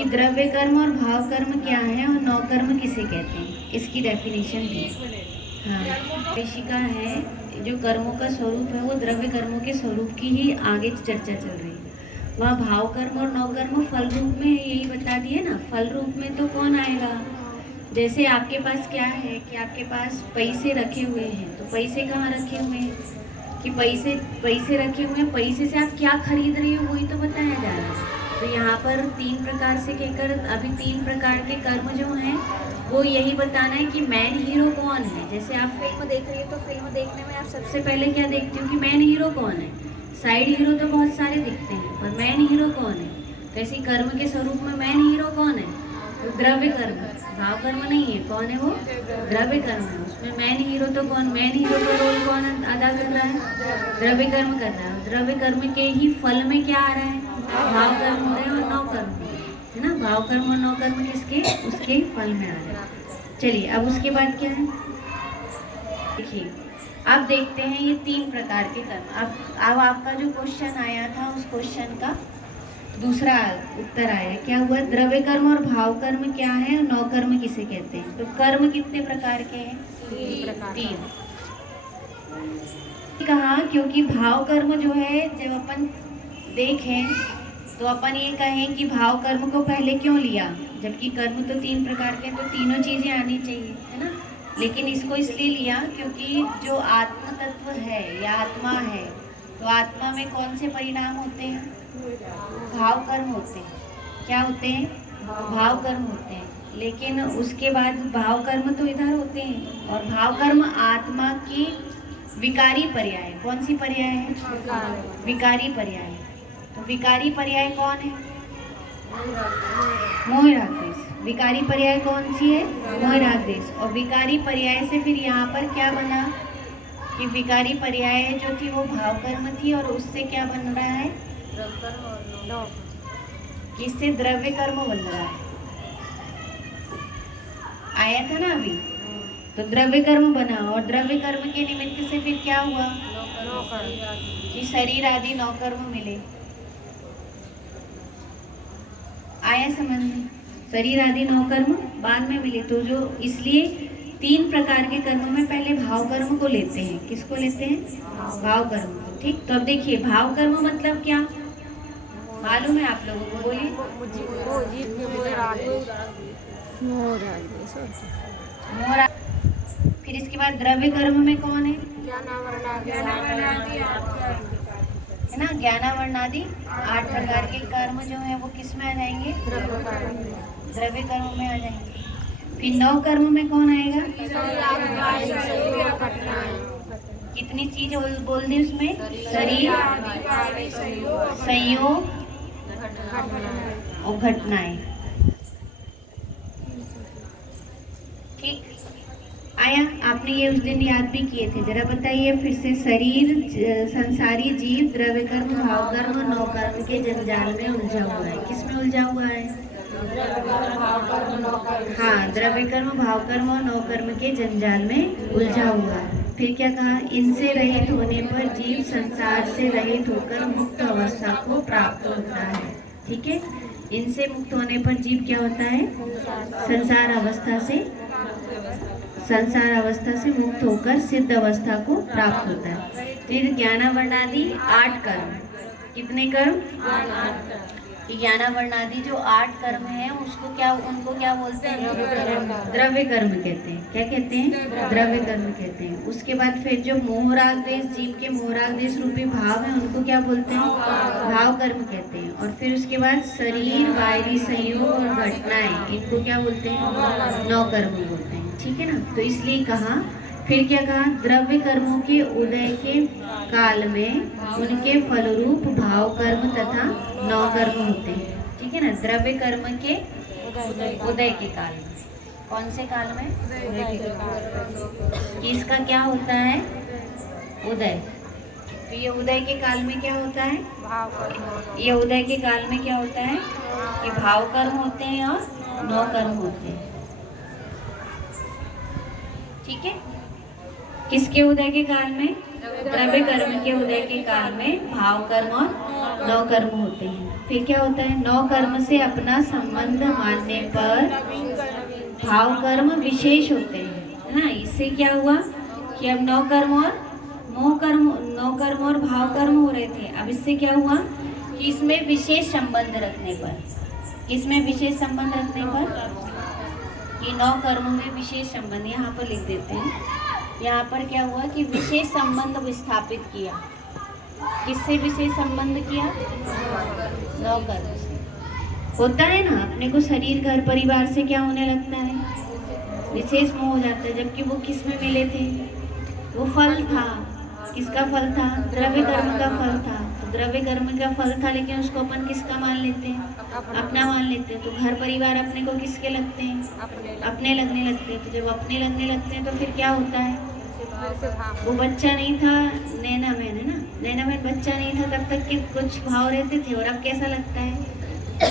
कि द्रव्य कर्म और भाव कर्म क्या है और नौ कर्म किसे कहते हैं, इसकी डेफिनेशन दी। हाँ, पेशिका है जो कर्मों का स्वरूप है वो द्रव्य कर्मों के स्वरूप की ही आगे चर्चा चल रही है। वह भाव कर्म और नौ कर्म फल रूप में यही बता दिए ना। फल रूप में तो कौन आएगा, जैसे आपके पास क्या है कि आपके पास पैसे रखे हुए हैं, तो पैसे कहाँ रखे हुए हैं कि पैसे रखे हुए हैं, पैसे से आप क्या खरीद रहे हो वही तो बताया जा रहा है। तो यहाँ पर तीन प्रकार से कहकर अभी तीन प्रकार के कर्म जो हैं वो यही बताना है कि मैन हीरो कौन है। जैसे आप फिल्म देख रही हो तो फिल्म देखने में आप सबसे पहले क्या देखते हो कि मैन हीरो कौन है। साइड हीरो तो बहुत सारे दिखते हैं पर मैन हीरो कौन है। तो ऐसे कर्म के स्वरूप में मैन हीरो कौन है, तो द्रव्य कर्म, भाव कर्म नहीं है। कौन है वो, द्रव्य कर्म है। उसमें मैन हीरो तो कौन, मैन हीरो का रोल कौन अदा कर रहा है, द्रव्य कर्म कर रहा है। द्रव्य कर्म के ही फल में क्या आ रहा है, भाव कर्म हो रहे हैं और नौ कर्म है ना। भाव कर्म और नौ कर्म किसके, उसके फल में आ रहे हैं। चलिए अब उसके बाद क्या है देखिए, अब देखते हैं ये तीन प्रकार के कर्म। अब आपका जो क्वेश्चन आया था उस क्वेश्चन का दूसरा उत्तर आया। क्या हुआ, द्रव्य कर्म और भाव कर्म क्या है और नौ कर्म किसे कहते हैं। तो कर्म कितने प्रकार के हैं, तीन कहा, क्योंकि भाव कर्म जो है जब अपन देखें तो अपन ये कहें कि भाव कर्म को पहले क्यों लिया, जबकि कर्म तो तीन प्रकार के, तो तीनों चीजें आनी चाहिए है ना। लेकिन इसको इसलिए लिया क्योंकि जो आत्म तत्व है या आत्मा है, तो आत्मा में कौन से परिणाम होते हैं, भाव कर्म होते हैं। क्या होते हैं, भाव कर्म होते हैं। लेकिन उसके बाद भाव कर्म तो इधर होते हैं, और भाव कर्म आत्मा की विकारी पर्याय। कौन सी पर्याय है, विकारी पर्याय। तो विकारी पर्याय कौन है, मोह राग द्वेष। विकारी पर्याय कौन सी है, मोह राग द्वेष। और विकारी पर्याय से फिर यहाँ पर क्या बना कि विकारी पर्याय जो थी वो भाव कर्म थी, और उससे क्या बन रहा है, इससे द्रव्य कर्म बन रहा है। आया था ना अभी, तो द्रव्य कर्म बना, और द्रव्य कर्म के निमित्त से फिर क्या हुआ कि शरीर आदि नौ कर्म मिले। आया समझ में, शरीर आदि नौ कर्म बाद में मिले। तो जो इसलिए तीन प्रकार के कर्म में पहले भाव कर्म को लेते हैं। किसको लेते हैं, भाव कर्म को। ठीक, तो अब देखिए भाव कर्म मतलब क्या मालूम है आप लोगों को, बोलिए। मोहरा। फिर इसके बाद द्रव्य कर्म में कौन है, है ना, ज्ञानावर्णादि 8 प्रकार के कर्म जो है वो किस में आ जाएंगे, द्रव्य कर्म में आ जाएंगे। फिर नौ कर्म में कौन आएगा, कितनी चीज बोल दी उसमें, शरीर, संयोग और घटनाएं। ठीक आया, आपने ये उस दिन याद भी किए थे, जरा बताइए फिर से। शरीर, संसारी जीव द्रव्य कर्म, भाव कर्म और नौ कर्म के जंजाल में उलझा हुआ है। किस में उलझा हुआ है, हाँ, द्रव्य कर्म, भाव कर्म और नौ कर्म के जंजाल में उलझा हुआ है। फिर क्या कहा, इनसे रहित होने पर जीव संसार से रहित होकर मुक्त अवस्था को प्राप्त होता है। ठीक है, इनसे मुक्त होने पर जीव क्या होता है, संसार अवस्था से मुक्त होकर सिद्ध अवस्था को प्राप्त होता है। फिर ज्ञानावर्णादि 8 कर्म, कितने कर्म, ज्ञानावर्णादि जो 8 कर्म है उसको क्या, उनको क्या बोलते हैं, द्रव्य कर्म कहते हैं। क्या कहते हैं, द्रव्य कर्म कहते हैं। उसके बाद फिर जो मोह राग द्वेष, जीव के मोह राग द्वेष रूपी भाव है उनको क्या बोलते हैं, भाव कर्म कहते हैं। और फिर उसके बाद शरीर, वायरी, संयोग और घटनाएं, इनको क्या बोलते हैं, नौ कर्म बोलते हैं। ठीक है ना, तो इसलिए कहा, फिर क्या कहा, द्रव्य कर्मों के उदय के काल में उनके फलरूप भाव कर्म तथा नौ कर्म होते हैं। ठीक है ना, द्रव्य कर्म के उदय के काल में, कौन से काल में, कि इसका क्या होता है, उदय। तो ये उदय के काल में क्या होता है, ये उदय के काल में क्या होता है कि भाव कर्म होते हैं और नौ कर्म होते हैं। ठीक है, किसके उदय के काल में, द्रव्य कर्म के उदय के काल में भाव कर्म और नौ कर्म होते हैं। फिर क्या होता है, नौ कर्म से अपना संबंध मानने पर भाव कर्म विशेष होते हैं, है ना। इससे क्या हुआ कि अब नौ कर्म और भाव कर्म हो रहे थे। अब इससे क्या हुआ कि इसमें विशेष संबंध रखने पर, किसमें विशेष संबंध रखने पर, कि नौ कर्मों में विशेष संबंध, यहाँ पर लिख देते हैं। यहाँ पर क्या हुआ कि विशेष संबंध स्थापित किया। किससे विशेष संबंध किया? नौ कर्म से। होता है ना, अपने को शरीर घर परिवार से क्या होने लगता है, विशेष मोह हो जाता है। जबकि वो किस में मिले थे, वो फल था। किसका फल था? द्रव्य कर्म का फल था। तो द्रव्य कर्म का फल था, लेकिन उसको अपन किसका मान लेते हैं? अपना मान लेते हैं। तो घर परिवार अपने को किसके लगते हैं? अपने लगने लगते हैं। तो जब अपने लगने लगते हैं तो फिर क्या होता है, वो बच्चा नहीं था, नैना बहन है ना, नैना बहन बच्चा नहीं था तब तक के कुछ भाव रहते थे। और अब कैसा लगता है,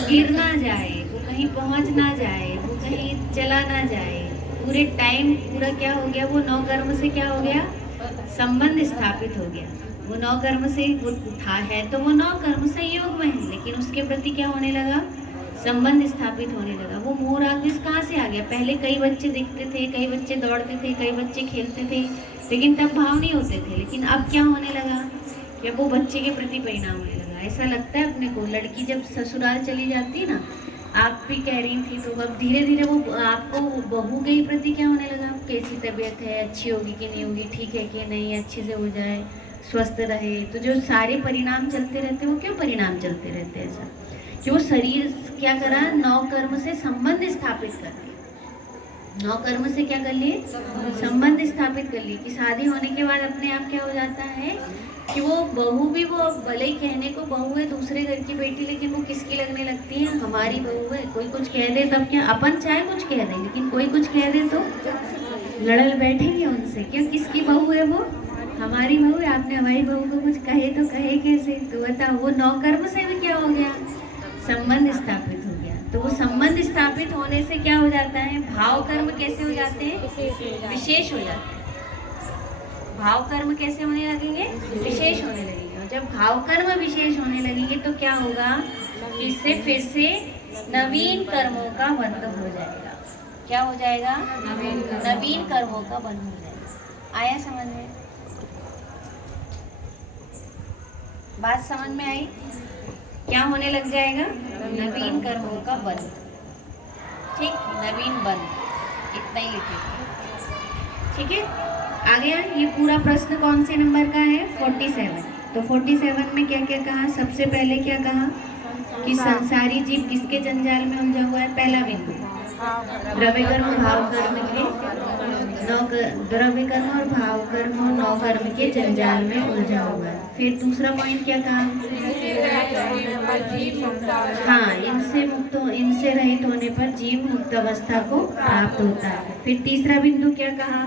गिर ना जाए, वो कहीं पहुंच ना जाए, वो कहीं चला ना जाए। पूरे टाइम पूरा क्या हो गया, वो नौ कर्म से क्या हो गया, संबंध स्थापित हो गया। वो नौ कर्म से वो था है, तो वो नौ कर्म से योग में है, लेकिन उसके प्रति क्या होने लगा, संबंध स्थापित होने लगा। वो मोह राग कहाँ से आ गया? पहले कई बच्चे दिखते थे, कई बच्चे दौड़ते थे, कई बच्चे खेलते थे, लेकिन तब भाव नहीं होते थे। लेकिन अब क्या होने लगा कि वो बच्चे के प्रति परिणाम होने लगा। ऐसा लगता है अपने को, लड़की जब ससुराल चली जाती है ना, आप भी कह रही थी, तो अब धीरे धीरे वो आपको बहू के प्रति क्या होने लगा, कैसी तबीयत है, अच्छी होगी कि नहीं होगी, ठीक है कि नहीं, अच्छे से हो जाए, स्वस्थ रहे। तो जो सारे परिणाम चलते रहते हैं, वो क्यों परिणाम चलते रहते हैं? ऐसा कि वो शरीर क्या करा, नौ कर्म से संबंध स्थापित कर लिए। नौ कर्म से क्या कर लिए, संबंध स्थापित कर लिए। कि शादी होने के बाद अपने आप क्या हो जाता है कि वो बहू भी, वो भले ही कहने को बहू है दूसरे घर की बेटी, लेकिन वो किसकी लगने लगती है, हमारी बहू है। कोई कुछ कह दे तब क्या, अपन चाहे कुछ कह दें, लेकिन कोई कुछ कह दे तो लड़ल बैठेंगे उनसे। क्या, किसकी बहू है वो, हमारी बहू है। आपने हमारी बहू को कुछ कहे तो कहे कैसे? तो बताओ, वो नौ कर्म से भी क्या हो गया, संबंध स्थापित हो गया। तो वो संबंध स्थापित होने से क्या हो जाता है, भाव कर्म कैसे हो जाते हैं, विशेष हो जाते हैं। भाव कर्म कैसे होने लगेंगे, विशेष होने लगेंगे। और जब भाव कर्म विशेष होने लगेंगे तो क्या होगा, इससे फिर से नवीन कर्मों का बंध हो जाएगा। क्या हो जाएगा, नवीन कर्मों का बंध हो जाएगा। आया समझ में? बात समझ में आई? क्या होने लग जाएगा, नवीन कर्मों का बंध। ठीक, नवीन बंध, इतना ही लिखेंगे। ठीक है, आ गया। ये पूरा प्रश्न कौन से नंबर का है, 47। तो 47 में क्या क्या कहा, सबसे पहले क्या कहा कि संसारी जीव किसके जंजाल में उलझा हुआ है? पहला बिंदु, द्रव्य कर्म भाव कर्म के द्रव्य कर्म और भाव कर्म और नौ कर्म के जंजाल में उलझा हुआ है। फिर दूसरा पॉइंट क्या कहा, हाँ, इनसे रहित होने पर जीव मुक्त अवस्था को प्राप्त होता है। फिर तीसरा बिंदु क्या कहा,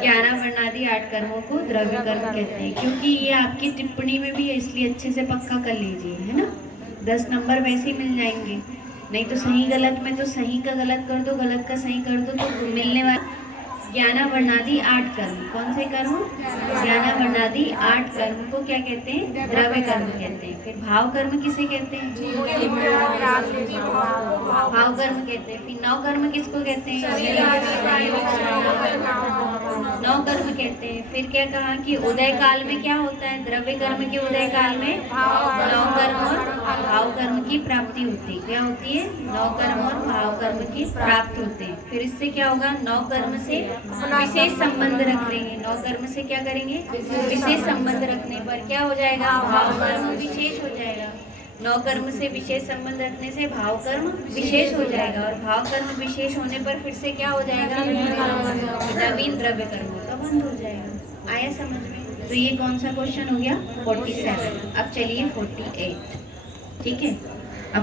ज्ञानावरणादि 8 कर्मों को द्रव्य कर्म कहते हैं। क्योंकि ये आपकी टिप्पणी में भी है, इसलिए अच्छे से पक्का कर लीजिए, है ना। 10 नंबर वैसे ही मिल जाएंगे। नहीं तो सही गलत में, तो सही का गलत कर दो, गलत का सही कर दो, तो मिलने वाला ज्ञानावरणादि 8 कर्म। कौन से कर्म? ज्ञानावरणादि 8 कर्म को क्या कहते हैं, द्रव्य कर्म कहते हैं। फिर भाव कर्म किसे कहते हैं, भाव कर्म कहते हैं। फिर नौ कर्म किसको कहते हैं, नौ कर्म कहते हैं। फिर क्या कहा कि उदय काल में क्या होता है, द्रव्य कर्म के उदय काल में नौ कर्म और भाव कर्म की प्राप्ति होती है। क्या होती है, नौ कर्म और भाव कर्म की प्राप्त होते हैं। फिर इससे क्या होगा, नौ कर्म से विशेष संबंध रख लेंगे। नौ कर्म से क्या करेंगे, विशेष संबंध रखने पर क्या हो जाएगा, भाव कर्म विशेष हो जाएगा। नौ कर्म से विशेष संबंध रखने से भाव कर्म विशेष हो जाएगा, और भाव कर्म विशेष होने पर फिर से क्या हो जाएगा, नवीन द्रव्य कर्मों का बंध हो जाएगा। आया समझ में? तो ये कौन सा क्वेश्चन हो गया, 47। अब चलिए 48। ठीक है, अब